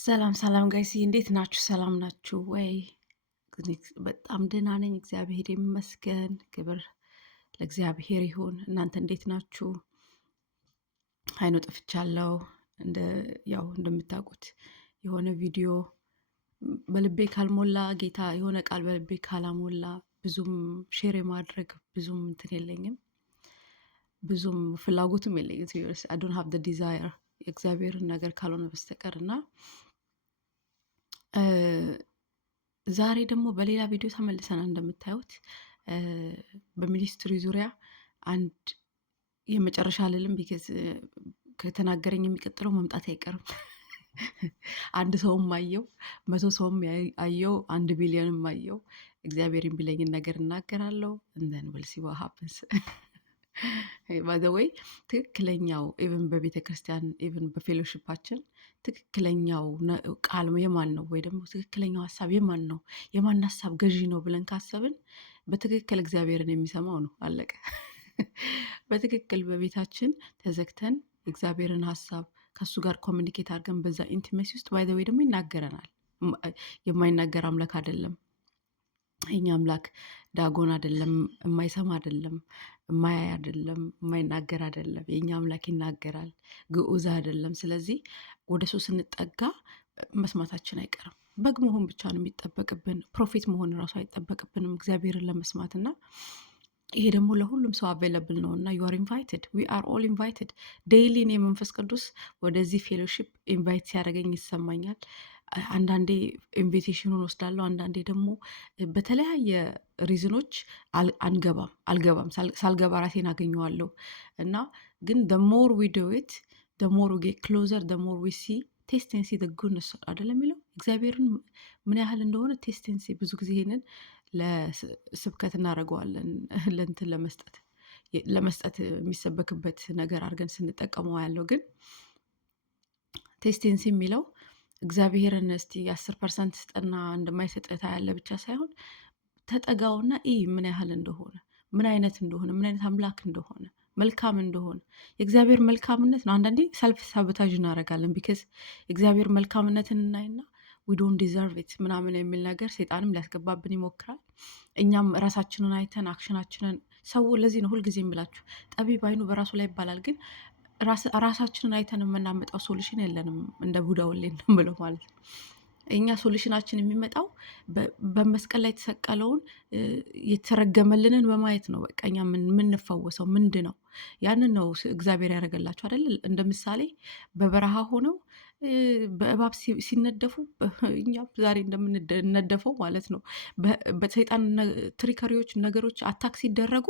ሰላም ሰላም ጋይስ እንዴት ናችሁ? ሰላም ናችሁ ወይ? እኔ በጣም ደህና ነኝ፣ እግዚአብሔር ይመስገን። ክብር ለእግዚአብሔር ይሁን። እናንተ እንዴት ናችሁ? አይኖ ጠፍቻለሁ። እንደምታውቁት የሆነ ቪዲዮ በልቤ ካልሞላ ጌታ የሆነ ቃል በልቤ ካላሞላ ብዙም ሼር የማድረግ ብዙም እንትን የለኝም፣ ብዙም ፍላጎትም የለኝም። I don't have the desire የእግዚአብሔርን ነገር ካልሆነ በስተቀር እና ዛሬ ደግሞ በሌላ ቪዲዮ ተመልሰናል። እንደምታዩት በሚኒስትሪ ዙሪያ አንድ የመጨረሻ አልልም፣ ቢከዝ ከተናገረኝ የሚቀጥለው መምጣት አይቀርም። አንድ ሰውም አየው፣ 100 ሰውም አየው፣ 1 ቢሊዮንም አየው። እግዚአብሔርን ቢለኝን ነገር እናገራለሁ። እንደን ወልሲ what happens by the way ትክክለኛው ኢቭን በቤተ ክርስቲያን ኢቭን በፌሎሺፓችን ትክክለኛው ቃል የማን ነው ወይ ደግሞ ትክክለኛው ሐሳብ የማን ነው የማን ሐሳብ ገዢ ነው ብለን ካሰብን በትክክል እግዚአብሔርን የሚሰማው ነው። አለቀ። በትክክል በቤታችን ተዘግተን እግዚአብሔርን ሐሳብ ከሱ ጋር ኮሚኒኬት አድርገን በዛ ኢንቲሜሲ ውስጥ by the way ደግሞ ይናገረናል። የማይናገር አምላክ አይደለም። የኛ አምላክ ዳጎን አይደለም፣ የማይሰማ አይደለም፣ የማያይ አይደለም፣ የማይናገር አይደለም። የኛ አምላክ ይናገራል፣ ግዑዝ አይደለም። ስለዚህ ወደ እሱ ስንጠጋ መስማታችን አይቀርም። በግ መሆን ብቻ ነው የሚጠበቅብን፣ ፕሮፌት መሆን ራሱ አይጠበቅብንም እግዚአብሔርን ለመስማትና ይሄ ደግሞ ለሁሉም ሰው አቬለብል ነው እና you are invited, we are all invited ዴይሊ። እኔ መንፈስ ቅዱስ ወደዚህ ፌሎሺፕ ኢንቫይት ሲያደርገኝ ይሰማኛል። አንዳንዴ ኢንቪቴሽኑን ወስዳለሁ፣ አንዳንዴ ደግሞ በተለያየ ሪዝኖች አልገባም። ሳልገባ ራሴን አገኘዋለሁ እና ግን the more we do it, the more we get closer, the more we see taste and see the goodness አይደለም የሚለው እግዚአብሔርን ምን ያህል እንደሆነ taste and see። ብዙ ጊዜ ይሄንን ለስብከት እናደርገዋለን፣ ለእንትን ለመስጠት የሚሰበክበት ነገር አድርገን ስንጠቀመው ያለው ግን taste and see የሚለው እግዚአብሔርን እስቲ 10% ስጠና እንደማይሰጠታ ያለ ብቻ ሳይሆን ተጠጋውና ምን ያህል እንደሆነ፣ ምን አይነት እንደሆነ፣ ምን አይነት አምላክ እንደሆነ፣ መልካም እንደሆነ የእግዚአብሔር መልካምነት ነው። አንዳንዴ ሰልፍ ሳቦታጅ እናደርጋለን ቢካዝ እግዚአብሔር መልካምነትን እናይና we don't deserve it ምናምን የሚል ነገር ሰይጣንም ሊያስገባብን ይሞክራል። እኛም ራሳችንን አይተን አክሽናችንን ሰው ለዚህ ነው ሁልጊዜ የምላችሁ ጠቢብ አይኑ በራሱ ላይ ይባላል። ግን ራሳችንን አይተን የምናመጣው ሶሉሽን የለንም። እንደ ቡዳው ሌን ነው ብለው ማለት ነው። እኛ ሶሉሽናችን የሚመጣው በመስቀል ላይ የተሰቀለውን የተረገመልንን በማየት ነው። በቃ እኛ የምንፈወሰው ምንድን ነው? ያንን ነው እግዚአብሔር ያደረገላቸው አይደል? እንደ ምሳሌ በበረሃ ሆነው በእባብ ሲነደፉ እኛም ዛሬ እንደምንነደፈው ማለት ነው። በሰይጣን ትሪከሪዎች ነገሮች አታክ ሲደረጉ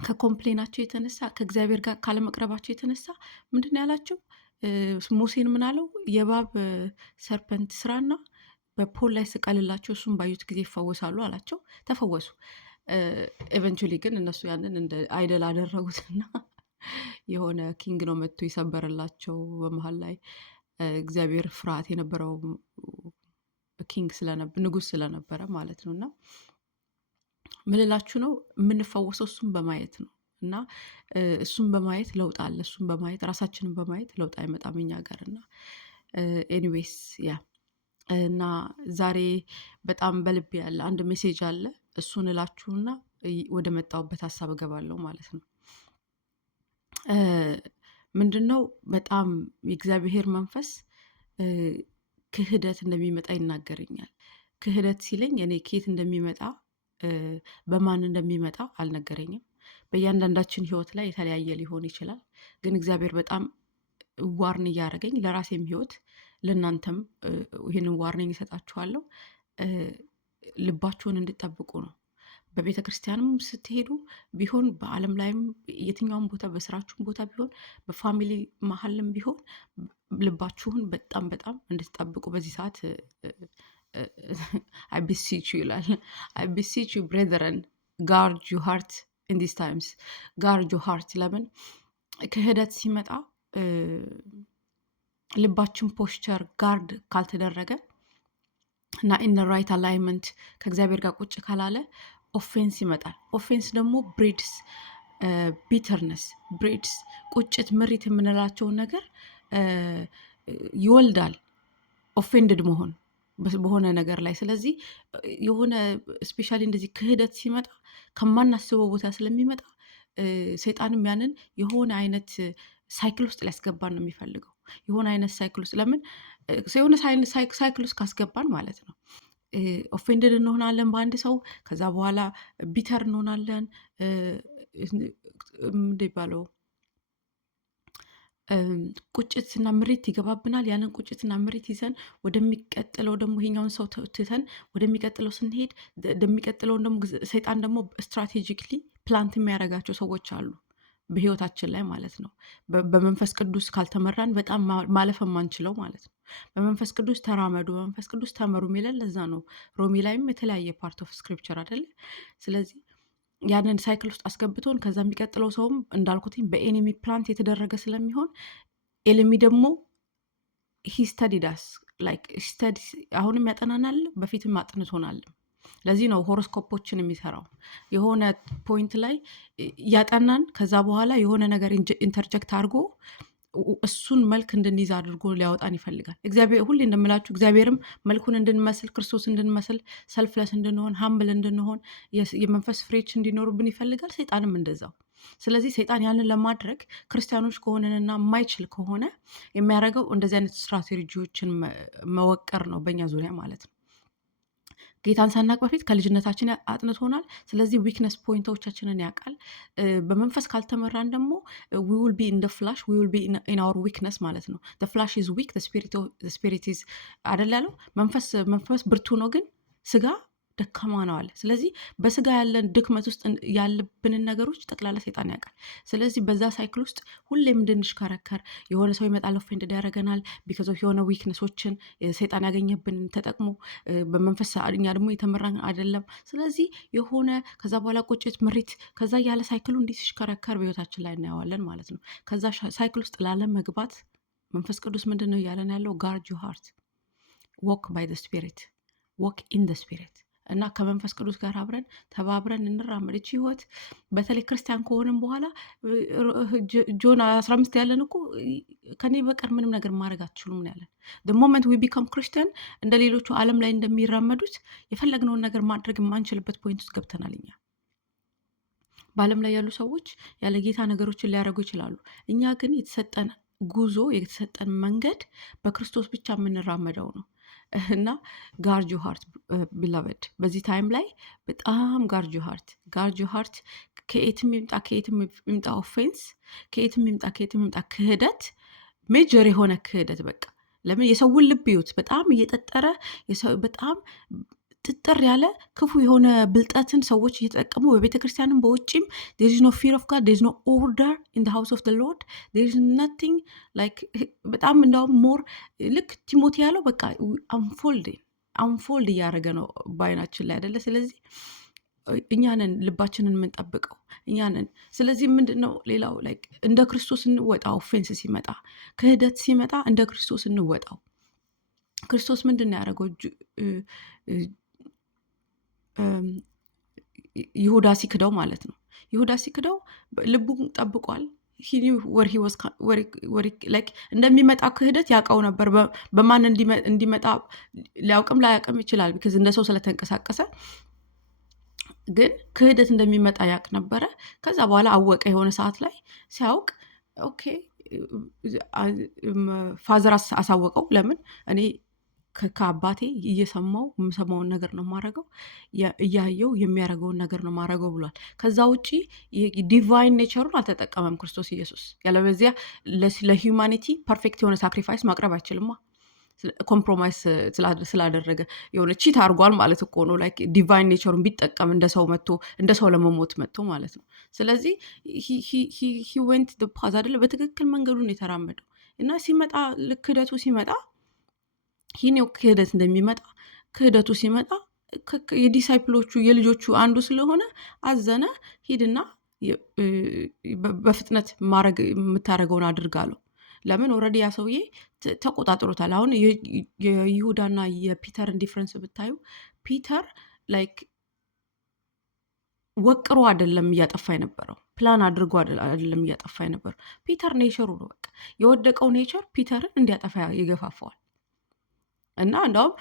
ከኮምፕሌናቸው የተነሳ ከእግዚአብሔር ጋር ካለመቅረባቸው የተነሳ ምንድን ነው ያላቸው? ሙሴን ምን አለው? የእባብ ሰርፐንት ስራና በፖል ላይ ስቀልላቸው እሱም ባዩት ጊዜ ይፈወሳሉ አላቸው። ተፈወሱ። ኤቨንቹሊ ግን እነሱ ያንን እንደ አይደል አደረጉትና የሆነ ኪንግ ነው መጥቶ ይሰበርላቸው በመሀል ላይ። እግዚአብሔር ፍርሃት የነበረው ኪንግ ንጉስ ስለነበረ ማለት ነው። እና ምልላችሁ ነው የምንፈወሰው እሱን በማየት ነው። እና እሱን በማየት ለውጥ አለ። እሱን በማየት ራሳችንን በማየት ለውጥ አይመጣም እኛ ጋር። እና ኤኒዌይስ ያ እና ዛሬ በጣም በልቤ ያለ አንድ ሜሴጅ አለ። እሱን እላችሁና ወደ መጣሁበት ሀሳብ እገባለሁ ማለት ነው። ምንድነው? በጣም የእግዚአብሔር መንፈስ ክህደት እንደሚመጣ ይናገረኛል። ክህደት ሲለኝ እኔ ከየት እንደሚመጣ በማን እንደሚመጣ አልነገረኝም። በእያንዳንዳችን ህይወት ላይ የተለያየ ሊሆን ይችላል። ግን እግዚአብሔር በጣም ዋርን እያደረገኝ ለራሴም ህይወት ለእናንተም ይህንን ዋርኒንግ ይሰጣችኋለሁ፣ ልባችሁን እንድጠብቁ ነው። በቤተ ክርስቲያንም ስትሄዱ ቢሆን በዓለም ላይም የትኛውም ቦታ በስራችሁም ቦታ ቢሆን በፋሚሊ መሀልም ቢሆን ልባችሁን በጣም በጣም እንድትጠብቁ በዚህ ሰዓት I beseech you ይላል። I beseech you brethren guard your heart in these times, guard your heart። ለምን ክህደት ሲመጣ ልባችን ፖስቸር ጋርድ ካልተደረገ እና ኢን ራይት አላይመንት ከእግዚአብሔር ጋር ቁጭ ካላለ ኦፌንስ ይመጣል። ኦፌንስ ደግሞ ብሪድስ ቢተርነስ፣ ብሪድስ ቁጭት፣ ምሪት የምንላቸውን ነገር ይወልዳል። ኦፌንድድ መሆን በሆነ ነገር ላይ። ስለዚህ የሆነ ስፔሻሊ እንደዚህ ክህደት ሲመጣ ከማናስበው ቦታ ስለሚመጣ ሰይጣንም ያንን የሆነ አይነት ሳይክል ውስጥ ሊያስገባን ነው የሚፈልገው። የሆነ አይነት ሳይክል ውስጥ ለምን የሆነ ሳይክል ውስጥ ካስገባን ማለት ነው ኦፌንድድ እንሆናለን በአንድ ሰው። ከዛ በኋላ ቢተር እንሆናለን። ምንድን ይባለው ቁጭትና ምሬት ይገባብናል። ያንን ቁጭትና ምሬት ይዘን ወደሚቀጥለው ደግሞ ይሄኛውን ሰው ትተን ወደሚቀጥለው ስንሄድ እንደሚቀጥለውን ደግሞ ሰይጣን ደግሞ ስትራቴጂክሊ ፕላንት የሚያደርጋቸው ሰዎች አሉ በህይወታችን ላይ ማለት ነው። በመንፈስ ቅዱስ ካልተመራን በጣም ማለፍ የማንችለው ማለት ነው። በመንፈስ ቅዱስ ተራመዱ፣ በመንፈስ ቅዱስ ተመሩ የሚለን ለዛ ነው። ሮሜ ላይም የተለያየ ፓርት ኦፍ ስክሪፕቸር አይደለ? ስለዚህ ያንን ሳይክል ውስጥ አስገብቶን ከዛ የሚቀጥለው ሰውም እንዳልኩትኝ በኤኒሚ ፕላንት የተደረገ ስለሚሆን ኤልሚ ደግሞ ሂስተዲዳስ ላይክ አሁንም ያጠናናል፣ በፊትም አጥንቶናል። ለዚህ ነው ሆሮስኮፖችን የሚሰራው። የሆነ ፖይንት ላይ ያጠናን ከዛ በኋላ የሆነ ነገር ኢንተርጀክት አድርጎ እሱን መልክ እንድንይዝ አድርጎ ሊያወጣን ይፈልጋል። እግዚአብሔር ሁሌ እንደምላችሁ እግዚአብሔርም መልኩን እንድንመስል ክርስቶስ እንድንመስል ሰልፍለስ እንድንሆን ሀምብል እንድንሆን የመንፈስ ፍሬዎች እንዲኖሩብን ይፈልጋል። ሰይጣንም እንደዛው። ስለዚህ ሰይጣን ያንን ለማድረግ ክርስቲያኖች ከሆነንና የማይችል ከሆነ የሚያደርገው እንደዚህ አይነት ስትራቴጂዎችን መወቀር ነው በእኛ ዙሪያ ማለት ነው። ጌታን ሳናቅ በፊት ከልጅነታችን አጥንቶናል። ስለዚህ ዊክነስ ፖይንቶቻችንን ያውቃል። በመንፈስ ካልተመራን ደግሞ ዊ ዊል ቢ ኢን ደ ፍላሽ ዊ ዊል ቢ ኢን አወር ዊክነስ ማለት ነው። ደ ፍላሽ ኢዝ ዊክ ስፒሪት ኢዝ አይደል ያለው። መንፈስ ብርቱ ነው፣ ግን ስጋ ደካማ ነው አለ። ስለዚህ በስጋ ያለን ድክመት ውስጥ ያለብንን ነገሮች ጠቅላላ ሰይጣን ያውቃል። ስለዚህ በዛ ሳይክል ውስጥ ሁሌም እንድንሽከረከር የሆነ ሰው ይመጣል፣ ኦፌንድ ያደርገናል። ቢካዝ ኦፍ የሆነ ዊክነሶችን ሰይጣን ያገኘብንን ተጠቅሞ በመንፈስ እኛ ደግሞ የተመራን አይደለም። ስለዚህ የሆነ ከዛ በኋላ ቁጭት፣ ምሪት፣ ከዛ ያለ ሳይክሉ እንዲህ ሲሽከረከር በህይወታችን ላይ እናየዋለን ማለት ነው። ከዛ ሳይክል ውስጥ ላለመግባት መንፈስ ቅዱስ ምንድን ነው እያለን ያለው? ጋርድ ዩ ሃርት ዎክ ባይ ደ ስፒሪት ዎክ ኢን ደ ስፒሪት እና ከመንፈስ ቅዱስ ጋር አብረን ተባብረን እንራመድ። ይህች ህይወት በተለይ ክርስቲያን ከሆንም በኋላ ጆን 15 ያለን እኮ ከኔ በቀር ምንም ነገር ማድረግ አትችሉም ያለን። ሞመንት ዊ ቢካም ክርስቲያን እንደ ሌሎቹ ዓለም ላይ እንደሚራመዱት የፈለግነውን ነገር ማድረግ የማንችልበት ፖይንት ውስጥ ገብተናል እኛ። በዓለም ላይ ያሉ ሰዎች ያለ ጌታ ነገሮችን ሊያደርጉ ይችላሉ። እኛ ግን የተሰጠን ጉዞ የተሰጠን መንገድ በክርስቶስ ብቻ የምንራመደው ነው። እና ጋርድ ዩ ሃርት ቢላቨድ፣ በዚህ ታይም ላይ በጣም ጋርድ ዩ ሃርት። ከየትም ይምጣ ኦፌንስ፣ ከየትም ይምጣ ክህደት፣ ሜጀር የሆነ ክህደት በቃ ለምን የሰውን ልብ ይዩት። በጣም እየጠጠረ በጣም ጥጥር ያለ ክፉ የሆነ ብልጠትን ሰዎች እየተጠቀሙ በቤተ ክርስቲያንም በውጭም there is no fear of God, there is no order in the house of the Lord, there is nothing like በጣም እንዳውም ሞር ልክ ቲሞቴ ያለው በቃ አንፎልድ እያደረገ ነው በአይናችን ላይ አይደለ? ስለዚህ እኛንን ልባችንን የምንጠብቀው እኛንን። ስለዚህ ምንድን ነው ሌላው ላይክ እንደ ክርስቶስ እንወጣው። ኦፌንስ ሲመጣ ክህደት ሲመጣ እንደ ክርስቶስ እንወጣው። ክርስቶስ ምንድን ነው ያደረገው? ይሁዳ ሲክደው ማለት ነው። ይሁዳ ሲክደው ልቡን ጠብቋል። እንደሚመጣ ክህደት ያውቀው ነበር። በማን እንዲመጣ ሊያውቅም ላያውቅም ይችላል። ቢካዝ እንደ ሰው ስለተንቀሳቀሰ፣ ግን ክህደት እንደሚመጣ ያውቅ ነበረ። ከዛ በኋላ አወቀ። የሆነ ሰዓት ላይ ሲያውቅ ኦኬ ፋዘር አሳወቀው። ለምን እኔ ከአባቴ እየሰማው የምሰማውን ነገር ነው ማረገው፣ እያየው የሚያደርገውን ነገር ነው ማረገው ብሏል። ከዛ ውጪ ዲቫይን ኔቸሩን አልተጠቀመም ክርስቶስ ኢየሱስ። ያለበዚያ ለሂውማኒቲ ፐርፌክት የሆነ ሳክሪፋይስ ማቅረብ አይችልማ። ኮምፕሮማይዝ ስላደረገ የሆነ ቺት አድርጓል ማለት እኮ ነው። ላይክ ዲቫይን ኔቸሩን ቢጠቀም እንደ ሰው መጥቶ እንደ ሰው ለመሞት መጥቶ ማለት ነው። ስለዚህ ሂ ዌንት ዘ ፓዝ አይደለ? በትክክል መንገዱን የተራመደው እና ሲመጣ ልክ ክህደቱ ሲመጣ ይህኔው ክህደት እንደሚመጣ ክህደቱ ሲመጣ የዲሳይፕሎቹ የልጆቹ አንዱ ስለሆነ አዘነ። ሂድና በፍጥነት ማድረግ የምታደርገውን አድርጋለሁ። ለምን ኦልሬዲ ያ ሰውዬ ተቆጣጥሮታል። አሁን የይሁዳና የፒተርን ዲፍረንስ ብታዩ ፒተር ላይክ ወቅሮ አይደለም እያጠፋ የነበረው፣ ፕላን አድርጎ አይደለም እያጠፋ የነበረው። ፒተር ኔቸሩ ነው። በቃ የወደቀው ኔቸር ፒተርን እንዲያጠፋ ይገፋፈዋል። እና እንደውም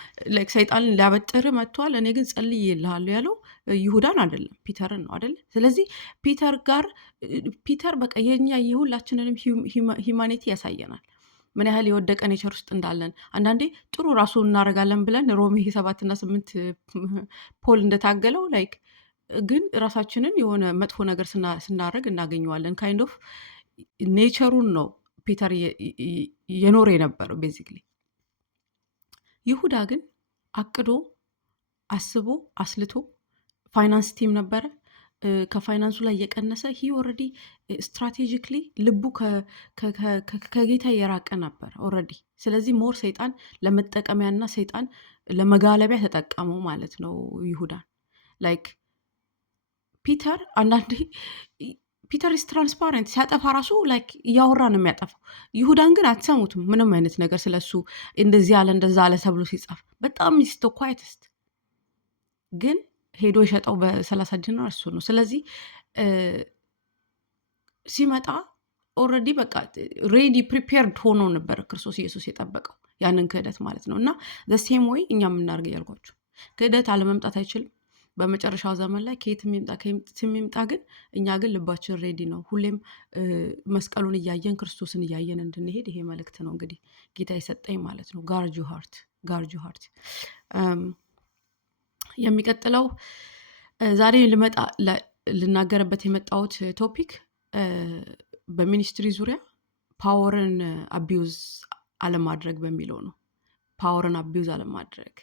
ሰይጣንን ሊያበጥር መጥቷል፣ እኔ ግን ጸልዬልሃለሁ ያለው ይሁዳን አይደለም ፒተርን ነው አይደለ? ስለዚህ ፒተር በቃ የኛ የሁላችንንም ሂማኒቲ ያሳየናል፣ ምን ያህል የወደቀ ኔቸር ውስጥ እንዳለን። አንዳንዴ ጥሩ ራሱ እናደርጋለን ብለን ሮሜ 7 እና 8 ፖል እንደታገለው ላይክ ግን ራሳችንን የሆነ መጥፎ ነገር ስናደርግ እናገኘዋለን። ካይንድ ኦፍ ኔቸሩን ነው ፒተር የኖረ የነበረው ቤዚክሊ። ይሁዳ ግን አቅዶ አስቦ አስልቶ ፋይናንስ ቲም ነበረ። ከፋይናንሱ ላይ የቀነሰ ሂ ኦልሬዲ ስትራቴጂክሊ ልቡ ከጌታ የራቀ ነበር ኦልሬዲ። ስለዚህ ሞር ሰይጣን ለመጠቀሚያና ሰይጣን ለመጋለቢያ ተጠቀመው ማለት ነው ይሁዳን። ላይክ ፒተር አንዳንዴ ፒተር ኢስ ትራንስፓረንት፣ ሲያጠፋ ራሱ ላይክ እያወራ ነው የሚያጠፋው። ይሁዳን ግን አትሰሙትም ምንም አይነት ነገር ስለሱ እንደዚህ አለ እንደዛ አለ ተብሎ ሲጻፍ በጣም ሚስቶ ኳይትስት ግን ሄዶ የሸጠው በ30 ዲናር እሱ ነው። ስለዚህ ሲመጣ ኦልሬዲ በቃ ሬዲ ፕሪፔርድ ሆኖ ነበር ክርስቶስ ኢየሱስ የጠበቀው ያንን ክህደት ማለት ነው። እና ዘሴም ወይ እኛ የምናደርግ እያልኳችሁ ክህደት አለመምጣት አይችልም በመጨረሻው ዘመን ላይ ከየትም ይምጣ ግን እኛ ግን ልባችን ሬዲ ነው፣ ሁሌም መስቀሉን እያየን ክርስቶስን እያየን እንድንሄድ። ይሄ መልእክት ነው እንግዲህ ጌታ የሰጠኝ ማለት ነው። ጋርድ ዩ ሃርት። የሚቀጥለው ዛሬ ልናገርበት የመጣሁት ቶፒክ በሚኒስትሪ ዙሪያ ፓወርን አቢዩዝ አለማድረግ በሚለው ነው። ፓወርን አቢዩዝ አለማድረግ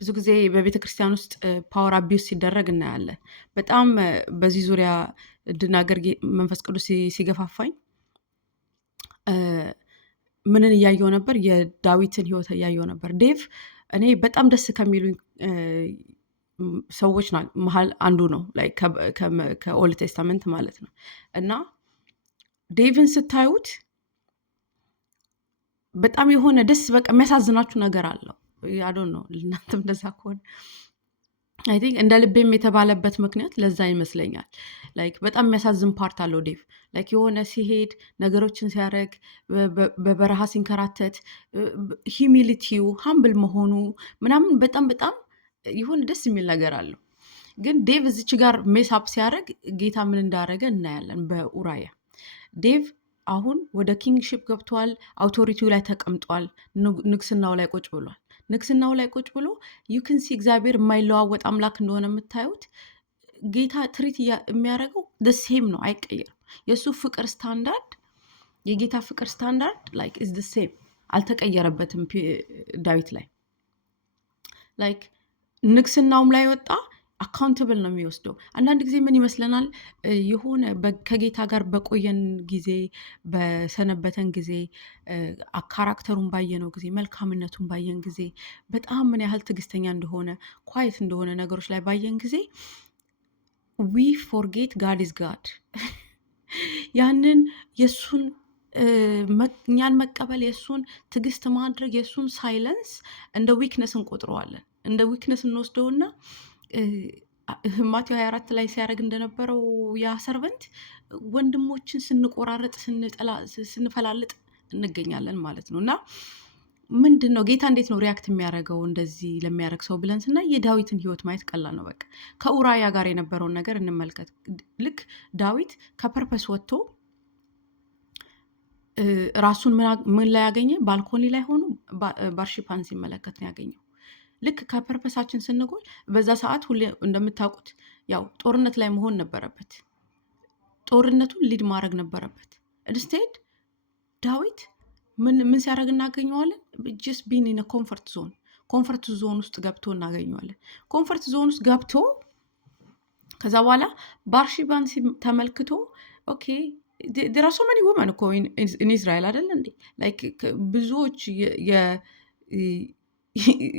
ብዙ ጊዜ በቤተ ክርስቲያን ውስጥ ፓወር አቢዩዝ ሲደረግ እናያለን። በጣም በዚህ ዙሪያ እንድናገር መንፈስ ቅዱስ ሲገፋፋኝ ምንን እያየው ነበር? የዳዊትን ህይወት እያየው ነበር። ዴቭ እኔ በጣም ደስ ከሚሉኝ ሰዎች መሀል አንዱ ነው፣ ከኦልድ ቴስታመንት ማለት ነው። እና ዴቭን ስታዩት በጣም የሆነ ደስ በቃ የሚያሳዝናችሁ ነገር አለው። ያዶን ነው ልናንተም እንደዛ ከሆነ አይ ቲንክ እንደ ልቤም የተባለበት ምክንያት ለዛ ይመስለኛል። ላይክ በጣም የሚያሳዝን ፓርት አለው ዴቭ። ላይክ የሆነ ሲሄድ ነገሮችን ሲያደርግ በበረሃ ሲንከራተት ሂሚሊቲው ሃምብል መሆኑ ምናምን በጣም የሆነ ደስ የሚል ነገር አለው። ግን ዴቭ እዚች ጋር ሜሳፕ ሲያደርግ ጌታ ምን እንዳደረገ እናያለን። በኡራያ ዴቭ አሁን ወደ ኪንግሺፕ ገብቷል። አውቶሪቲው ላይ ተቀምጧል። ንግስናው ላይ ቁጭ ብሏል። ንግስናው ላይ ቁጭ ብሎ ዩክንሲ እግዚአብሔር የማይለዋወጥ አምላክ እንደሆነ የምታዩት ጌታ ትሪት የሚያደርገው ደሴም ነው፣ አይቀየርም። የእሱ ፍቅር ስታንዳርድ የጌታ ፍቅር ስታንዳርድ ላይክ ኢዝ ደሴም አልተቀየረበትም። ዳዊት ላይ ላይክ ንግስናውም ላይ ወጣ አካውንትብል ነው የሚወስደው። አንዳንድ ጊዜ ምን ይመስለናል የሆነ ከጌታ ጋር በቆየን ጊዜ በሰነበተን ጊዜ ካራክተሩን ባየነው ጊዜ መልካምነቱን ባየን ጊዜ በጣም ምን ያህል ትዕግስተኛ እንደሆነ ኳየት እንደሆነ ነገሮች ላይ ባየን ጊዜ ዊ ፎርጌት ጋድ ኢዝ ጋድ። ያንን የእሱን እኛን መቀበል የእሱን ትዕግስት ማድረግ የእሱን ሳይለንስ እንደ ዊክነስ እንቆጥረዋለን። እንደ ዊክነስ እንወስደውና ማቴዎ 24 ላይ ሲያደርግ እንደነበረው ያ ሰርቨንት ወንድሞችን ስንቆራረጥ ስንፈላልጥ እንገኛለን ማለት ነው። እና ምንድን ነው ጌታ እንዴት ነው ሪያክት የሚያደርገው እንደዚህ ለሚያደርግ ሰው ብለን ስና የዳዊትን ህይወት ማየት ቀላል ነው። በቃ ከኡራያ ጋር የነበረውን ነገር እንመልከት። ልክ ዳዊት ከፐርፐስ ወጥቶ ራሱን ምን ላይ ያገኘ? ባልኮኒ ላይ ሆኖ ባርሺፓን ሲመለከት ነው ያገኘው። ልክ ከፐርፐሳችን ስንጎል በዛ ሰዓት ሁሌ እንደምታውቁት ያው ጦርነት ላይ መሆን ነበረበት። ጦርነቱን ሊድ ማድረግ ነበረበት። ኢንስቴድ ዳዊት ምን ሲያደርግ እናገኘዋለን? ጀስት ቢን ኢን ኮንፈርት ዞን ውስጥ ገብቶ እናገኘዋለን። ኮንፈርት ዞን ውስጥ ገብቶ ከዛ በኋላ ባርሺባን ተመልክቶ ኦኬ there are so many women እኮ in Israel አይደል እንዴ? ላይክ ብዙዎች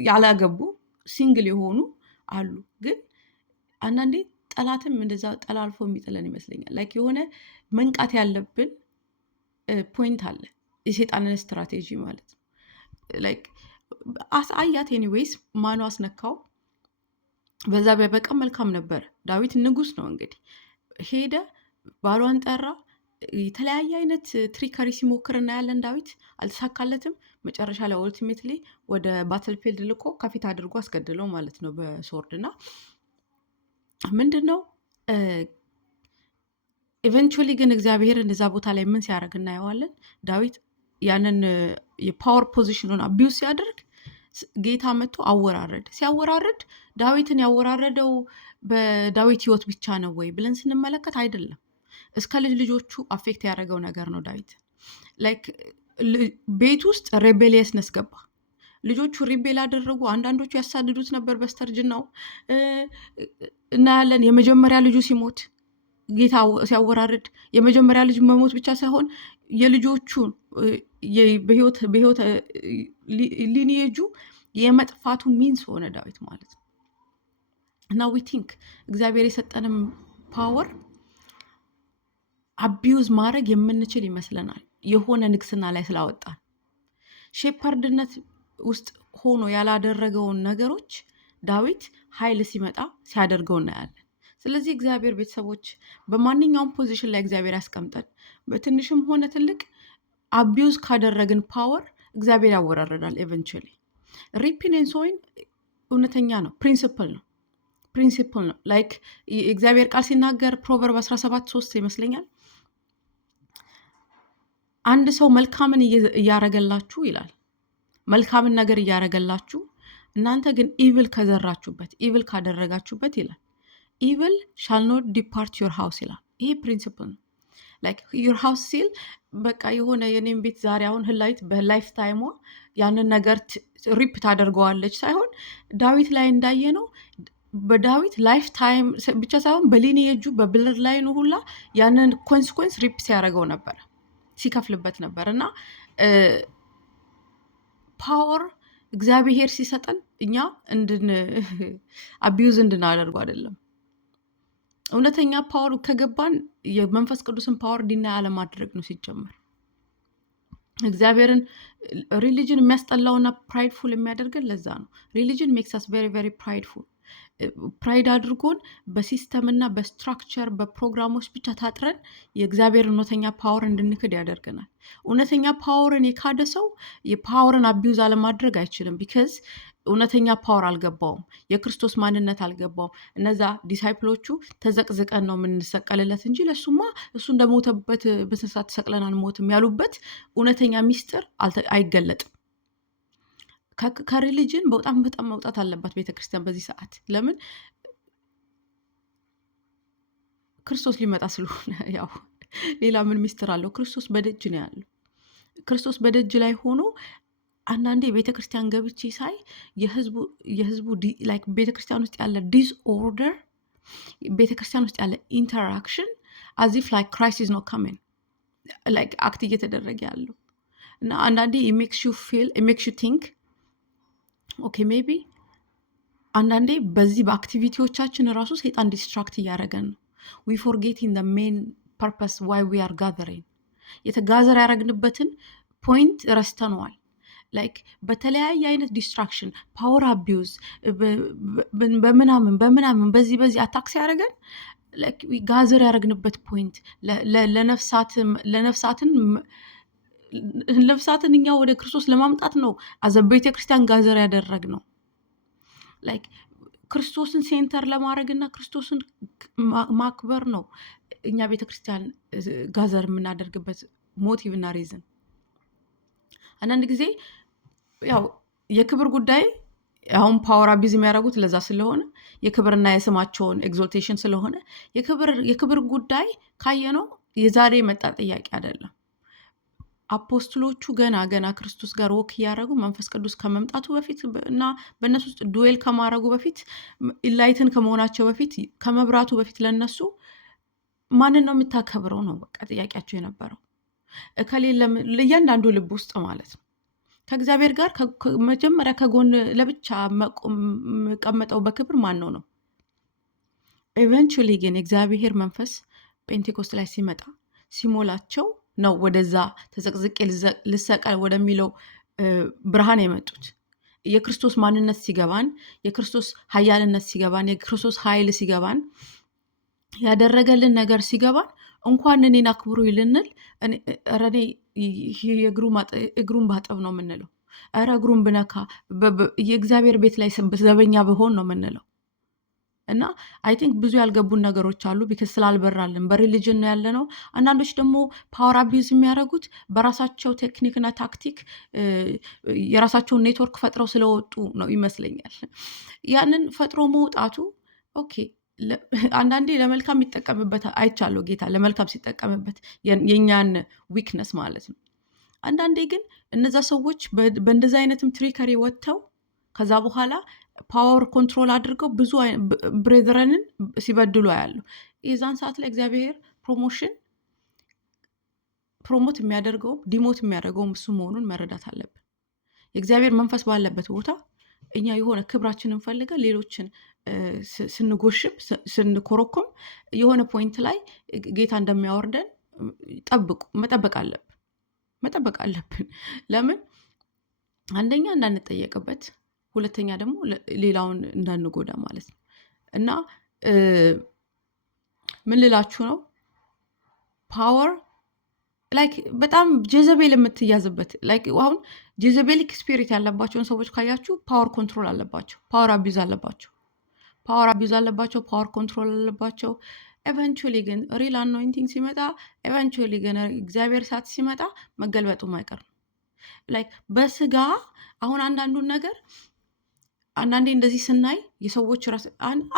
ያላገቡ ሲንግል የሆኑ አሉ። ግን አንዳንዴ ጠላትም እንደዛ ጠላልፎ የሚጥለን ይመስለኛል። ላይክ የሆነ መንቃት ያለብን ፖይንት አለ፣ የሴጣንን ስትራቴጂ ማለት ነው። ላይክ አያት ኤኒዌይስ ማኑ አስነካው። በዛ በበቃ መልካም ነበር። ዳዊት ንጉስ ነው እንግዲህ ሄደ፣ ባሏን ጠራ። የተለያየ አይነት ትሪከሪ ሲሞክር እናያለን። ዳዊት አልተሳካለትም። መጨረሻ ላይ ኦልቲሜትሊ ወደ ባትልፊልድ ልኮ ከፊት አድርጎ አስገድለው ማለት ነው በሶርድ እና ምንድን ነው ኢቨንቹዋሊ ግን እግዚአብሔርን እዛ ቦታ ላይ ምን ሲያደርግ እናየዋለን። ዳዊት ያንን የፓወር ፖዚሽኑን አቢዩዝ ሲያደርግ ጌታ መጥቶ አወራረድ ሲያወራረድ ዳዊትን ያወራረደው በዳዊት ህይወት ብቻ ነው ወይ ብለን ስንመለከት አይደለም። እስከ ልጅ ልጆቹ አፌክት ያደረገው ነገር ነው። ዳዊት ላይክ ቤት ውስጥ ሬቤሊየስነስ ገባ። ልጆቹ ሪቤል አደረጉ። አንዳንዶቹ ያሳድዱት ነበር በስተርጅናው እናያለን። የመጀመሪያ ልጁ ሲሞት ጌታ ሲያወራርድ የመጀመሪያ ልጅ መሞት ብቻ ሳይሆን የልጆቹ በህይወት ሊኒየጁ የመጥፋቱ ሚንስ ሆነ ዳዊት ማለት ነው። እና ዊ ቲንክ እግዚአብሔር የሰጠንም ፓወር አቢዩዝ ማድረግ የምንችል ይመስለናል የሆነ ንግስና ላይ ስላወጣን። ሼፐርድነት ውስጥ ሆኖ ያላደረገውን ነገሮች ዳዊት ኃይል ሲመጣ ሲያደርገው እናያለን። ስለዚህ እግዚአብሔር ቤተሰቦች በማንኛውም ፖዚሽን ላይ እግዚአብሔር ያስቀምጠን። በትንሽም ሆነ ትልቅ አቢዩዝ ካደረግን ፓወር እግዚአብሔር ያወራረዳል። ኤቨንቹዋሊ ሪፒን ኤንድ ሶዊን እውነተኛ ነው፣ ፕሪንሲፕል ነው። ላይክ እግዚአብሔር ቃል ሲናገር ፕሮቨርብ 17:3 ይመስለኛል አንድ ሰው መልካምን እያረገላችሁ ይላል፣ መልካምን ነገር እያረገላችሁ እናንተ ግን ኢቪል ከዘራችሁበት ኢቪል ካደረጋችሁበት ይላል ኢቪል ሻል ኖት ዲፓርት ዮር ሃውስ ይላል። ይሄ ፕሪንሲፕል ነው። ላይክ ዮር ሃውስ ሲል በቃ የሆነ የኔም ቤት ዛሬ አሁን ህላዊት በላይፍ ታይሟ ያንን ነገር ሪፕ ታደርገዋለች ሳይሆን ዳዊት ላይ እንዳየ ነው። በዳዊት ላይፍ ታይም ብቻ ሳይሆን በሊኒየጁ በብለድ ላይኑ ሁላ ያንን ኮንስኮንስ ሪፕ ሲያደርገው ነበር፣ ሲከፍልበት ነበር። እና ፓወር እግዚአብሔር ሲሰጠን እኛ አቢዩዝ እንድናደርጉ አይደለም። እውነተኛ ፓወር ከገባን የመንፈስ ቅዱስን ፓወር ዲና አለማድረግ ነው ሲጀመር። እግዚአብሔርን ሪሊጅን የሚያስጠላውና ፕራይድፉል የሚያደርገን ለዛ ነው። ሪሊጅን ሜክስ አስ ቬሪ ቬሪ ፕራይድፉል። ፕራይድ አድርጎን በሲስተምና በስትራክቸር በፕሮግራሞች ብቻ ታጥረን የእግዚአብሔር እውነተኛ ፓወር እንድንክድ ያደርገናል። እውነተኛ ፓወርን የካደ ሰው የፓወርን አቢዩዝ አለማድረግ አይችልም። ቢካዝ እውነተኛ ፓወር አልገባውም፣ የክርስቶስ ማንነት አልገባውም። እነዛ ዲሳይፕሎቹ ተዘቅዝቀን ነው የምንሰቀልለት እንጂ ለሱማ እሱ እንደሞተበት በስንሳት ተሰቅለን አንሞትም ያሉበት እውነተኛ ሚስጥር አይገለጥም። ከሪሊጅን በጣም መውጣት አለባት ቤተክርስቲያን በዚህ ሰዓት። ለምን? ክርስቶስ ሊመጣ ስለሆነ። ያው ሌላ ምን ሚስጥር አለው? ክርስቶስ በደጅ ነው ያለው። ክርስቶስ በደጅ ላይ ሆኖ አንዳንዴ ቤተክርስቲያን ገብቼ ሳይ የህዝቡ ላይክ ቤተክርስቲያን ውስጥ ያለ ዲስኦርደር፣ ቤተክርስቲያን ውስጥ ያለ ኢንተራክሽን አዚፍ ላይክ ክራይስት ኢዝ ኖት ካሚንግ ላይክ አክት እየተደረገ ያለው እና አንዳንዴ ሜክስ ዩ ፊል ሜክስ ዩ ቲንክ ኦኬ ሜቢ አንዳንዴ በዚህ በአክቲቪቲዎቻችን ራሱ ሰይጣን ዲስትራክት እያደረገን ነው። ዊ ፎርጌቲንግ ዘ ሜን ፐርፐስ ዋይ ዊ አር ጋዘሪንግ። የተጋዘር ያደረግንበትን ፖይንት ረስተነዋል። ላይክ በተለያየ አይነት ዲስትራክሽን ፓወር አቢዩዝ በምናምን በዚህ አታክስ ያደረገን ጋዘር ያደረግንበት ፖይንት ለነፍሳትን እኛ ወደ ክርስቶስ ለማምጣት ነው። አዘ ቤተ ክርስቲያን ጋዘር ያደረግ ነው። ላይክ ክርስቶስን ሴንተር ለማድረግና ክርስቶስን ማክበር ነው እኛ ቤተ ክርስቲያን ጋዘር የምናደርግበት ሞቲቭ እና ሪዝን። አንዳንድ ጊዜ ያው የክብር ጉዳይ አሁን ፓወር አቢዝ የሚያደርጉት ለዛ ስለሆነ የክብርና የስማቸውን ኤግዞልቴሽን ስለሆነ የክብር ጉዳይ ካየነው የዛሬ መጣ ጥያቄ አይደለም። አፖስትሎቹ ገና ክርስቶስ ጋር ወክ እያደረጉ መንፈስ ቅዱስ ከመምጣቱ በፊት እና በእነሱ ውስጥ ዱዌል ከማድረጉ በፊት ኢላይትን ከመሆናቸው በፊት ከመብራቱ በፊት ለነሱ ማንን ነው የምታከብረው ነው በቃ ጥያቄያቸው የነበረው። ከሌለ ለእያንዳንዱ ልብ ውስጥ ማለት ነው ከእግዚአብሔር ጋር መጀመሪያ ከጎን ለብቻ መቀመጠው በክብር ማን ነው? ኤቨንቹሊ ግን የእግዚአብሔር መንፈስ ፔንቴኮስት ላይ ሲመጣ ሲሞላቸው ነው ወደዛ ተዘቅዝቄ ልሰቀል ወደሚለው ብርሃን የመጡት። የክርስቶስ ማንነት ሲገባን፣ የክርስቶስ ኃያልነት ሲገባን፣ የክርስቶስ ኃይል ሲገባን፣ ያደረገልን ነገር ሲገባን እንኳን እኔን አክብሩ ይልንል እኔ እግሩን ባጠብ ነው የምንለው። ኧረ እግሩን ብነካ የእግዚአብሔር ቤት ላይ ዘበኛ ብሆን ነው የምንለው። እና አይ ቲንክ ብዙ ያልገቡን ነገሮች አሉ ቢካዝ ስላልበራልን በሪሊጅን ነው ያለ ነው። አንዳንዶች ደግሞ ፓወር አቢዩዝ የሚያደርጉት በራሳቸው ቴክኒክና ታክቲክ የራሳቸውን ኔትወርክ ፈጥረው ስለወጡ ነው ይመስለኛል። ያንን ፈጥሮ መውጣቱ ኦኬ፣ አንዳንዴ ለመልካም ይጠቀምበት አይቻለሁ ጌታ ለመልካም ሲጠቀምበት የእኛን ዊክነስ ማለት ነው። አንዳንዴ ግን እነዛ ሰዎች በእንደዚ አይነትም ትሪከሪ ወጥተው ከዛ በኋላ ፓወር ኮንትሮል አድርገው ብዙ ብሬዘረንን ሲበድሉ ያለው የዛን ሰዓት ላይ እግዚአብሔር ፕሮሞት የሚያደርገውም ዲሞት የሚያደርገውም እሱ መሆኑን መረዳት አለብን። የእግዚአብሔር መንፈስ ባለበት ቦታ እኛ የሆነ ክብራችንን ፈልገን ሌሎችን ስንጎሽም ስንኮረኩም የሆነ ፖይንት ላይ ጌታ እንደሚያወርደን መጠበቅ አለብን። ለምን? አንደኛ እንዳንጠየቅበት፣ ሁለተኛ ደግሞ ሌላውን እንዳንጎዳ ማለት ነው። እና ምን ልላችሁ ነው፣ ፓወር ላይክ በጣም ጀዘቤል የምትያዝበት ላይክ አሁን ጀዘቤሊክ ስፒሪት ያለባቸውን ሰዎች ካያችሁ ፓወር ኮንትሮል አለባቸው፣ ፓወር አቢዩዝ አለባቸው፣ ፓወር ኮንትሮል አለባቸው። ኤቨንቹሊ ግን ሪል አኖይንቲንግ ሲመጣ ኤቨንቹሊ ግን እግዚአብሔር ሰዓት ሲመጣ መገልበጡም አይቀር ነው። ላይክ በስጋ አሁን አንዳንዱን ነገር አንዳንዴ እንደዚህ ስናይ የሰዎች ራስ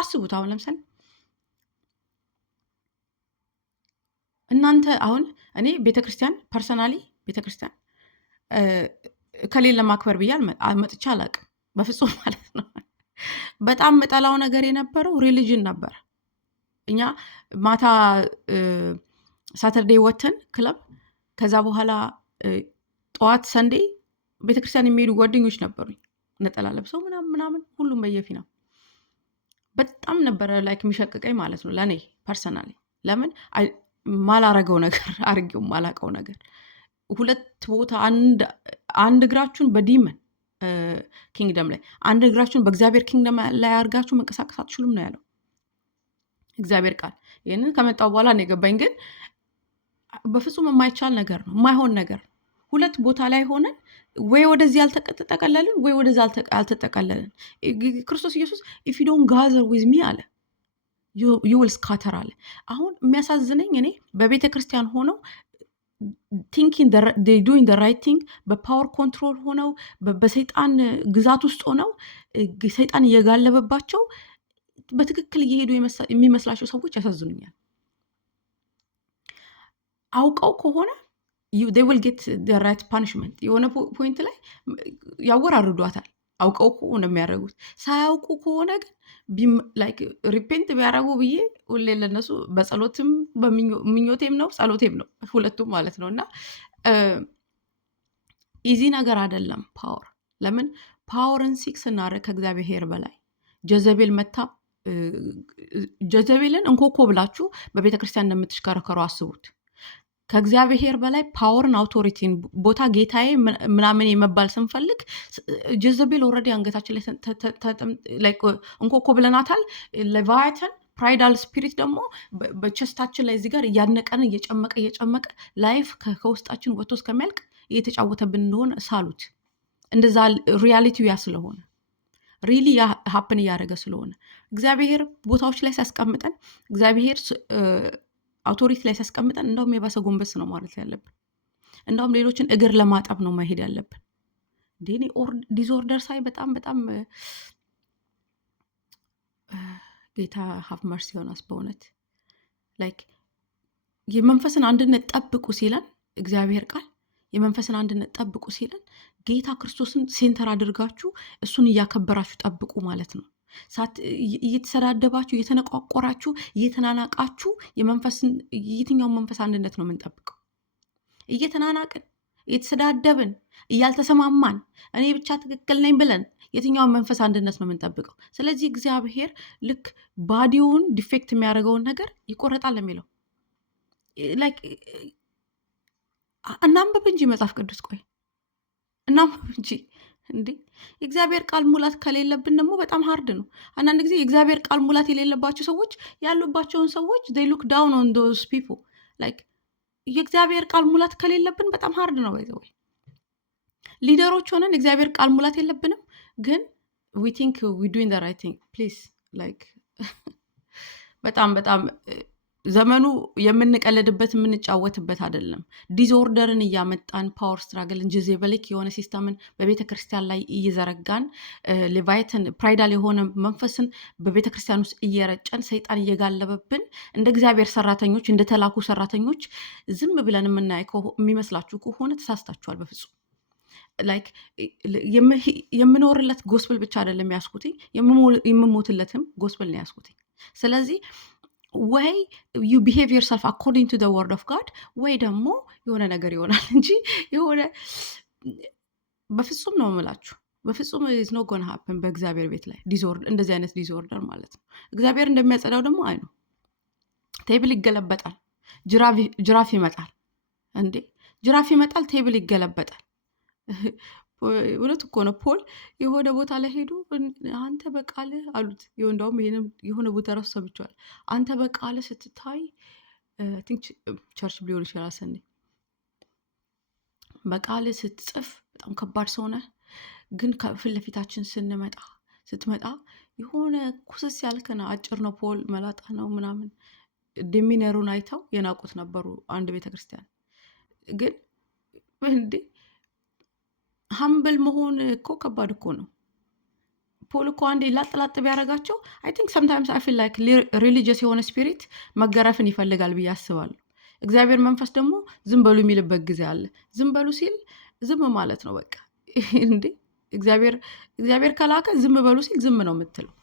አስቡት። አሁን ለምሳሌ እናንተ አሁን እኔ ቤተክርስቲያን ፐርሰናሊ ቤተክርስቲያን ከሌለ ማክበር ብዬ መጥቼ አላቅም በፍጹም ማለት ነው። በጣም መጠላው ነገር የነበረው ሪሊጅን ነበር። እኛ ማታ ሳተርዴይ ወተን ክለብ፣ ከዛ በኋላ ጠዋት ሰንዴ ቤተክርስቲያን የሚሄዱ ጓደኞች ነበሩኝ፣ ነጠላ ለብሰው ምናምን ሁሉም በየፊና በጣም ነበረ ላይክ የሚሸቅቀኝ ማለት ነው ለእኔ ፐርሰናሊ። ለምን ማላረገው ነገር አርጌው ማላቀው ነገር ሁለት ቦታ አንድ እግራችሁን በዲመን ኪንግደም ላይ አንድ እግራችሁን በእግዚአብሔር ኪንግደም ላይ አድርጋችሁ መንቀሳቀስ አትችሉም ነው ያለው እግዚአብሔር ቃል። ይህንን ከመጣው በኋላ ነው የገባኝ። ግን በፍጹም የማይቻል ነገር ነው፣ የማይሆን ነገር ነው። ሁለት ቦታ ላይ ሆነን ወይ ወደዚህ አልተጠቀለልን ወይ ወደዛ አልተጠቀለልን። ክርስቶስ ኢየሱስ ኢፍ ዩ ዶንት ጋዘር ዊዝ ሚ አለ ዩ ዊል ስካተር አለ። አሁን የሚያሳዝነኝ እኔ በቤተ ክርስቲያን ሆነው ቲንኪንግ ዱይንግ ዘ ራይት ቲንግ በፓወር ኮንትሮል ሆነው በሰይጣን ግዛት ውስጥ ሆነው ሰይጣን እየጋለበባቸው በትክክል እየሄዱ የሚመስላቸው ሰዎች ያሳዝኑኛል። አውቀው ከሆነ they will get the right punishment። የሆነ ፖይንት ላይ ያወራርዷታል አውቀው ከሆነ የሚያደርጉት። ሳያውቁ ከሆነ ግን ላይክ ሪፔንት ቢያደርጉ ብዬ ሁሌ ለነሱ በጸሎትም ምኞቴም ነው ጸሎቴም ነው ሁለቱም ማለት ነው። እና ኢዚ ነገር አይደለም ፓወር። ለምን ፓወርን ሲክ ስናደርግ ከእግዚአብሔር በላይ ጀዘቤል መታ ጀዘቤልን እንኮኮ ብላችሁ በቤተ ክርስቲያን እንደምትሽከረከሩ አስቡት። ከእግዚአብሔር በላይ ፓወርን አውቶሪቲን ቦታ ጌታዬ ምናምን የመባል ስንፈልግ ጀዘቤል ኦልሬዲ አንገታችን ላይ እንኮኮ ብለናታል። ሌቫያተን ፕራይዳል ስፒሪት ደግሞ በቸስታችን ላይ እዚህ ጋር እያነቀን እየጨመቀ ላይፍ ከውስጣችን ወጥቶ እስከሚያልቅ እየተጫወተብን እንደሆነ ሳሉት። እንደዛ ሪያሊቲው ያ ስለሆነ ሪሊ ያ ሀፕን እያደረገ ስለሆነ እግዚአብሔር ቦታዎች ላይ ሲያስቀምጠን እግዚአብሔር አውቶሪቲ ላይ ሲያስቀምጠን እንደውም የባሰ ጎንበስ ነው ማለት ያለብን። እንደውም ሌሎችን እግር ለማጠብ ነው መሄድ ያለብን። ዴኒ ዲስኦርደር ሳይ በጣም ጌታ ሀፍ መርሲ ሆናስ በእውነት ላይክ የመንፈስን አንድነት ጠብቁ ሲለን እግዚአብሔር ቃል የመንፈስን አንድነት ጠብቁ ሲለን ጌታ ክርስቶስን ሴንተር አድርጋችሁ እሱን እያከበራችሁ ጠብቁ ማለት ነው። እየተሰዳደባችሁ እየተነቋቆራችሁ እየተናናቃችሁ የትኛውን መንፈስ አንድነት ነው የምንጠብቀው? እየተናናቅን እየተሰዳደብን እያልተሰማማን እኔ ብቻ ትክክል ነኝ ብለን የትኛውን መንፈስ አንድነት ነው የምንጠብቀው? ስለዚህ እግዚአብሔር ልክ ባዲውን ዲፌክት የሚያደርገውን ነገር ይቆረጣል የሚለው ላይክ እናንብብ እንጂ መጽሐፍ ቅዱስ ቆይ እናንብብ እንጂ እንዴ! የእግዚአብሔር ቃል ሙላት ከሌለብን ደግሞ በጣም ሃርድ ነው። አንዳንድ ጊዜ የእግዚአብሔር ቃል ሙላት የሌለባቸው ሰዎች ያሉባቸውን ሰዎች they look down on those people like የእግዚአብሔር ቃል ሙላት ከሌለብን በጣም ሀርድ ነው። ባይዘወይ ሊደሮች ሆነን እግዚአብሔር ቃል ሙላት የለብንም፣ ግን ዊ ቲንክ ዊ ዱይንግ ዘ ራይት ቲንግ ፕሊዝ ላይክ በጣም በጣም ዘመኑ የምንቀልድበት የምንጫወትበት አይደለም። ዲስኦርደርን እያመጣን ፓወር ስትራግልን ጀዜበሊክ የሆነ ሲስተምን በቤተ ክርስቲያን ላይ እየዘረጋን ሌቫይትን ፕራይዳል የሆነ መንፈስን በቤተ ክርስቲያን ውስጥ እየረጨን ሰይጣን እየጋለበብን እንደ እግዚአብሔር ሰራተኞች እንደተላኩ ሰራተኞች ዝም ብለን የምናይ የሚመስላችሁ ከሆነ ተሳስታችኋል። በፍጹም ላይክ የምኖርለት ጎስፕል ብቻ አይደለም ያስኩትኝ፣ የምሞትለትም ጎስፕል ነው ያስኩትኝ። ስለዚህ ወይ ዩ ቢሄቭ ዮርሰልፍ አኮርዲንግ ቱ ዘ ወርድ ኦፍ ጋድ ወይ ደግሞ የሆነ ነገር ይሆናል እንጂ የሆነ በፍጹም ነው የምላችሁ፣ በፍጹም ኢዝ ኖት ጎና ሃፕን በእግዚአብሔር ቤት ላይ ዲስኦርደር፣ እንደዚህ አይነት ዲስኦርደር ማለት ነው። እግዚአብሔር እንደሚያጸዳው ደግሞ አይ ነው። ቴብል ይገለበጣል፣ ጅራፍ ይመጣል። እንዴ ጅራፍ ይመጣል፣ ቴብል ይገለበጣል። እውነት እኮ ነው። ፖል የሆነ ቦታ ላይ ሄዱ፣ አንተ በቃልህ አሉት። እንደውም የሆነ ቦታ ራሱ ሰብቸዋል። አንተ በቃልህ ስትታይ ቲንክ ቸርች ሊሆን ይችላል። ሰኔ በቃልህ ስትጽፍ በጣም ከባድ ሰው ነህ፣ ግን ከፊት ለፊታችን ስትመጣ የሆነ ኩስስ ያልከና አጭር ነው፣ ፖል መላጣ ነው ምናምን ዴሚነሩን አይተው የናቁት ነበሩ። አንድ ቤተክርስቲያን ግን እንዴ ሀምብል መሆን እኮ ከባድ እኮ ነው። ፖል እኮ አንዴ ላጥላጥ ቢያደርጋቸው አይ ቲንክ ሰምታይምስ አይ ፊል ላይክ ሪሊጂየስ የሆነ ስፒሪት መገረፍን ይፈልጋል ብዬ አስባለሁ። እግዚአብሔር መንፈስ ደግሞ ዝም በሉ የሚልበት ጊዜ አለ። ዝም በሉ ሲል ዝም ማለት ነው በቃ። እንዴ እግዚአብሔር ከላከ ዝም በሉ ሲል ዝም ነው የምትለው።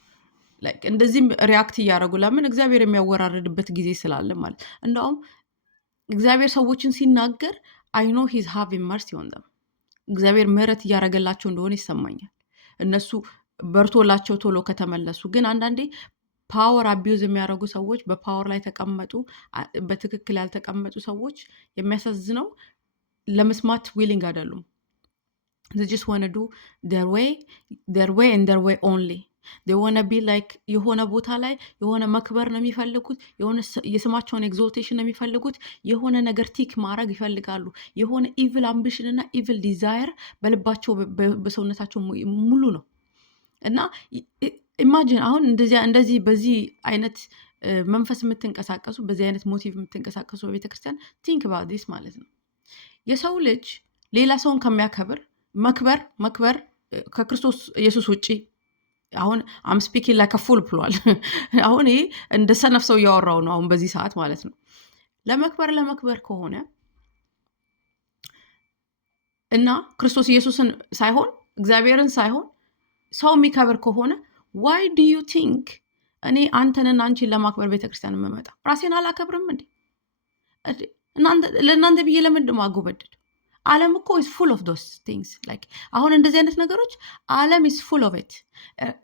እንደዚህም ሪያክት እያደረጉ ለምን እግዚአብሔር የሚያወራርድበት ጊዜ ስላለ ማለት። እንደውም እግዚአብሔር ሰዎችን ሲናገር አይ ኖ ሂዝ ሃቪንግ መርሲ ኦን ዘም፣ እግዚአብሔር ምህረት እያደረገላቸው እንደሆነ ይሰማኛል። እነሱ በርቶላቸው ቶሎ ከተመለሱ። ግን አንዳንዴ ፓወር አቢዩዝ የሚያደርጉ ሰዎች፣ በፓወር ላይ ተቀመጡ በትክክል ያልተቀመጡ ሰዎች የሚያሳዝነው ለመስማት ዊሊንግ አይደሉም። they just want to do their way and their way only. they want to be like የሆነ ቦታ ላይ የሆነ መክበር ነው የሚፈልጉት፣ የሆነ የስማቸውን ኤግዞልቴሽን ነው የሚፈልጉት፣ የሆነ ነገር ቲክ ማድረግ ይፈልጋሉ። የሆነ ኢቪል አምቢሽን እና ኢቪል ዲዛየር በልባቸው በሰውነታቸው ሙሉ ነው። እና ኢማጂን አሁን እንደዚህ በዚህ አይነት መንፈስ የምትንቀሳቀሱ፣ በዚህ አይነት ሞቲቭ የምትንቀሳቀሱ በቤተክርስቲያን ቲንክ አባውት ዲስ ማለት ነው። የሰው ልጅ ሌላ ሰውን ከሚያከብር መክበር ከክርስቶስ ኢየሱስ ውጪ አሁን አም ስፒኪንግ ላይክ አ ፉል ብሏል። አሁን ይሄ እንደ ሰነፍ ሰው እያወራው ነው አሁን በዚህ ሰዓት ማለት ነው። ለመክበር ከሆነ እና ክርስቶስ ኢየሱስን ሳይሆን እግዚአብሔርን ሳይሆን ሰው የሚከብር ከሆነ ዋይ ዱ ዩ ቲንክ እኔ አንተንና አንቺን ለማክበር ቤተክርስቲያን የምመጣ? ራሴን አላከብርም እንዴ? ለእናንተ ብዬ ለምንድን ነው አጎበድድ? ዓለም እኮ is full of those things like አሁን እንደዚህ አይነት ነገሮች ዓለም is full of it።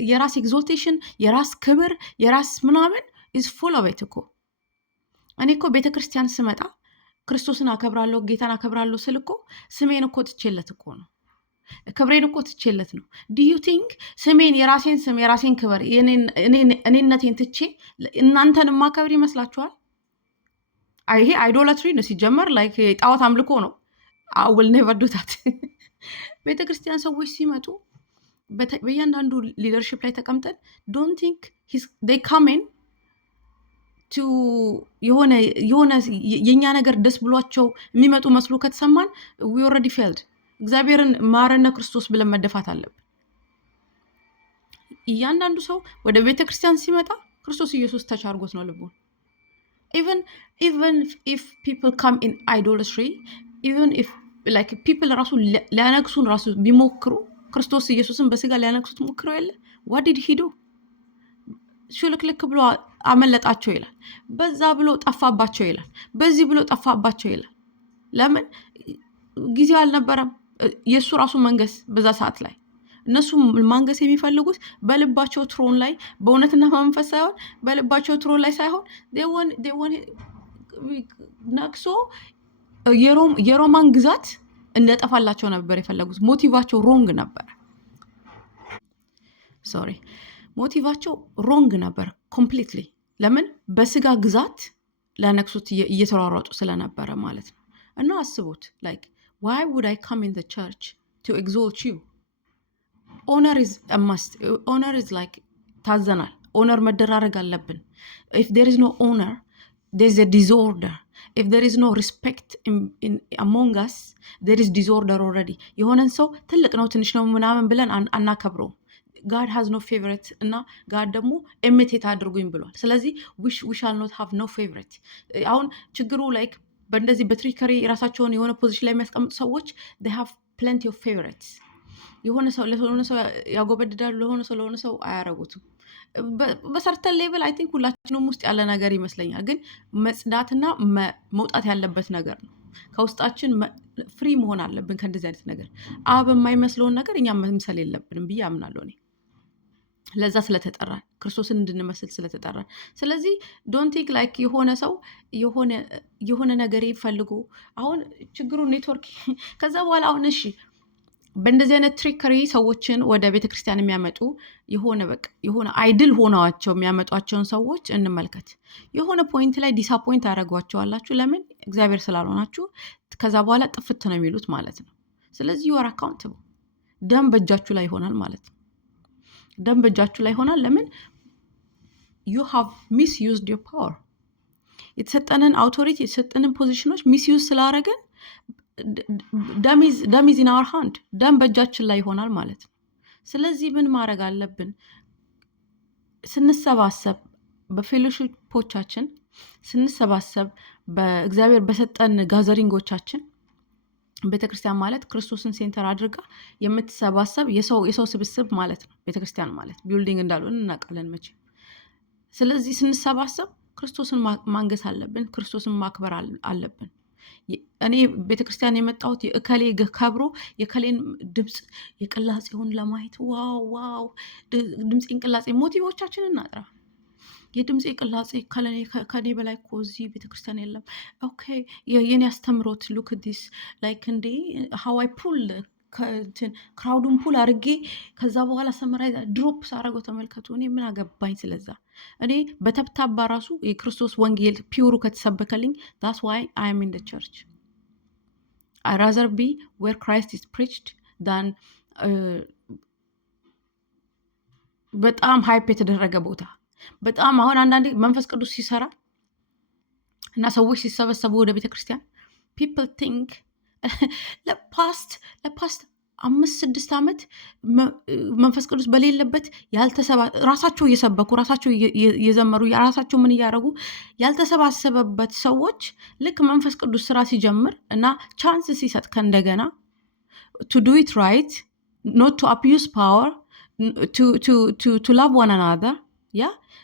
የራስ ኤግዞልቴሽን፣ የራስ ክብር፣ የራስ ምናምን is full of it እኮ። እኔ እኮ ቤተክርስቲያን ስመጣ ክርስቶስን አከብራለሁ፣ ጌታን አከብራለሁ ስል እኮ ስሜን እኮ ትቼለት እኮ ነው፣ ክብሬን እኮ ትቼለት ነው። do you think ስሜን፣ የራሴን ስም፣ የራሴን ክብር፣ እኔነቴን ትቼ እናንተን ማከብር ይመስላችኋል? ይሄ አይዶላትሪ ነው ሲጀመር፣ ላይክ ጣዖት አምልኮ ነው። I will never do that። ቤተክርስቲያን ሰዎች ሲመጡ በእያንዳንዱ ሊደርሽፕ ላይ ተቀምጠን don't think they come in to የሆነ የኛ ነገር ደስ ብሏቸው የሚመጡ መስሎ ከተሰማን we already failed። እግዚአብሔርን ማረነ ክርስቶስ ብለን መደፋት አለብን። እያንዳንዱ ሰው ወደ ቤተክርስቲያን ሲመጣ ክርስቶስ ኢየሱስ ተች አድርጎት ነው ልቡን። even if people come in idolatry, even if like people ራሱ ሊያነግሱን ራሱ ቢሞክሩ ክርስቶስ ኢየሱስን በስጋ ሊያነግሱት ሞክረው የለ what did he do? ሹልክልክ ብሎ አመለጣቸው ይላል። በዛ ብሎ ጠፋባቸው ይላል። በዚህ ብሎ ጠፋባቸው ይላል። ለምን? ጊዜው አልነበረም የሱ ራሱ መንገስ። በዛ ሰዓት ላይ እነሱ ማንገስ የሚፈልጉት በልባቸው ትሮን ላይ በእውነትና በመንፈስ ሳይሆን በልባቸው ትሮን ላይ ሳይሆን they want ነግሶ የሮማን ግዛት እንደጠፋላቸው ነበር የፈለጉት። ሞቲቫቸው ሮንግ ነበር። ሞቲቫቸው ሮንግ ነበር ኮምፕሊትሊ። ለምን? በስጋ ግዛት ለነክሱት እየተሯሯጡ ስለነበረ ማለት ነው። እና አስቡት ላይክ why would I come in the church to exalt you? honor is a must. honor is like ታዘናል። ኦነር መደራረግ አለብን። if there is no honor there's a disorder. if there is no respect among us there is disorder already. የሆነን ሰው ትልቅ ነው ትንሽ ነው ምናምን ብለን አናከብረውም። God has no favorite እና God ደግሞ imitate አድርጉኝ ብሏል። ስለዚህ we shall not have no favorite። አሁን ችግሩ like በእንደዚህ በትሪከሪ ራሳቸውን የሆነ ፖዚሽን ላይ የሚያስቀምጡ ሰዎች they have plenty of favorites። የሆነ ሰው ለሆነ ሰው ያጎበድዳሉ፣ ለሆነ ሰው አያረጉትም። በሰርተን ሌቭል አይ ቲንክ ሁላችንም ውስጥ ያለ ነገር ይመስለኛል። ግን መጽዳትና መውጣት ያለበት ነገር ነው። ከውስጣችን ፍሪ መሆን አለብን ከእንደዚህ አይነት ነገር። አብ የማይመስለውን ነገር እኛ መምሰል የለብንም ብዬ አምናለሁ እኔ። ለዛ ስለተጠራን ክርስቶስን እንድንመስል ስለተጠራን። ስለዚህ ዶንት ቲንክ ላይክ የሆነ ሰው የሆነ ነገር ይፈልጉ። አሁን ችግሩ ኔትወርክ ከዛ በኋላ አሁን እሺ በእንደዚህ አይነት ትሪከሪ ሰዎችን ወደ ቤተክርስቲያን የሚያመጡ የሆነ አይድል ሆነዋቸው የሚያመጧቸውን ሰዎች እንመልከት። የሆነ ፖይንት ላይ ዲሳፖይንት ያደረጓቸዋላችሁ። ለምን? እግዚአብሔር ስላልሆናችሁ። ከዛ በኋላ ጥፍት ነው የሚሉት ማለት ነው። ስለዚህ ዩአር አካውንትብል። ደም በእጃችሁ ላይ ይሆናል ማለት ነው። ደም በእጃችሁ ላይ ይሆናል። ለምን? ዩ ሃቭ ሚስዩዝድ ዮር ፓወር። የተሰጠንን አውቶሪቲ የተሰጠንን ፖዚሽኖች ሚስዩዝ ስላደረግን ደም ኢዝ ኢን አወር ሃንድ። ደም በእጃችን ላይ ይሆናል ማለት ነው። ስለዚህ ምን ማድረግ አለብን? ስንሰባሰብ በፌሎሺፖቻችን ስንሰባሰብ በእግዚአብሔር በሰጠን ጋዘሪንጎቻችን ቤተክርስቲያን ማለት ክርስቶስን ሴንተር አድርጋ የምትሰባሰብ የሰው ስብስብ ማለት ነው። ቤተክርስቲያን ማለት ቢልዲንግ እንዳልሆነ እናውቃለን መቼም። ስለዚህ ስንሰባሰብ ክርስቶስን ማንገስ አለብን፣ ክርስቶስን ማክበር አለብን። እኔ ቤተክርስቲያን የመጣሁት የእከሌ ከብሮ የከሌን ድምፅ የቅላጼውን ለማየት ዋው ድምፄን ቅላጼ ሞቲቮቻችንን እናጥራ። የድምፄ ቅላጼ ከኔ በላይ እኮ እዚህ ቤተክርስቲያን የለም። ኦኬ የኔ አስተምሮት ሉክ ዲስ ላይክ እንዴ ሀዋይ ፑል ክራውዱን ፑል አድርጌ ከዛ በኋላ ሰመራይዝ ድሮፕ ሳረገው ተመልከቱ። እኔ ምን አገባኝ ስለዛ። እኔ በተብታባ ራሱ የክርስቶስ ወንጌል ፒውሩ ከተሰበከልኝ that's why I am in the church. I rather be where Christ is preached than በጣም ሃይፕ የተደረገ ቦታ። በጣም አሁን አንዳንዴ መንፈስ ቅዱስ ሲሰራ እና ሰዎች ሲሰበሰቡ ወደ ቤተክርስቲያን people think ለፓስት 5-6 ዓመት መንፈስ ቅዱስ በሌለበት ራሳቸው እየሰበኩ ራሳቸው እየዘመሩ ራሳቸው ምን እያደረጉ ያልተሰባሰበበት ሰዎች ልክ መንፈስ ቅዱስ ስራ ሲጀምር እና ቻንስ ሲሰጥ ከእንደገና to do it right, not to abuse power, to love one another,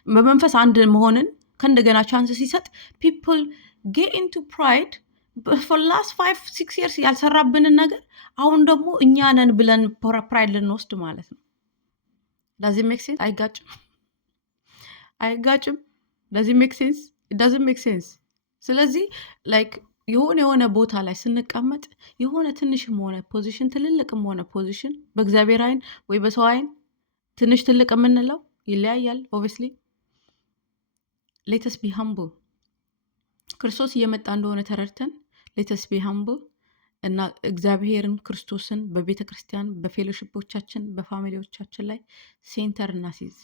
በመንፈስ አንድ መሆንን ከእንደገና ቻንስ ሲሰጥ people get into pride. for last 5-6 years ያልሰራብንን ነገር አሁን ደግሞ እኛ ነን ብለን ፕራይድ ልንወስድ ማለት ነው። does it make sense? አይጋጭም? does it make sense? it doesn't make sense። ስለዚህ like የሆነ ቦታ ላይ ስንቀመጥ የሆነ ትንሽም ሆነ ፖዚሽን ትልልቅም ሆነ ፖዚሽን በእግዚአብሔር አይን ወይ በሰው አይን ትንሽ ትልቅ የምንለው ይለያያል። obviously let us be humble። ክርስቶስ እየመጣ እንደሆነ ተረድተን let us be humble እና እግዚአብሔርን ክርስቶስን በቤተ ክርስቲያን በፌሎሺፖቻችን በፋሚሊዎቻችን ላይ ሴንተር እናስይዝ።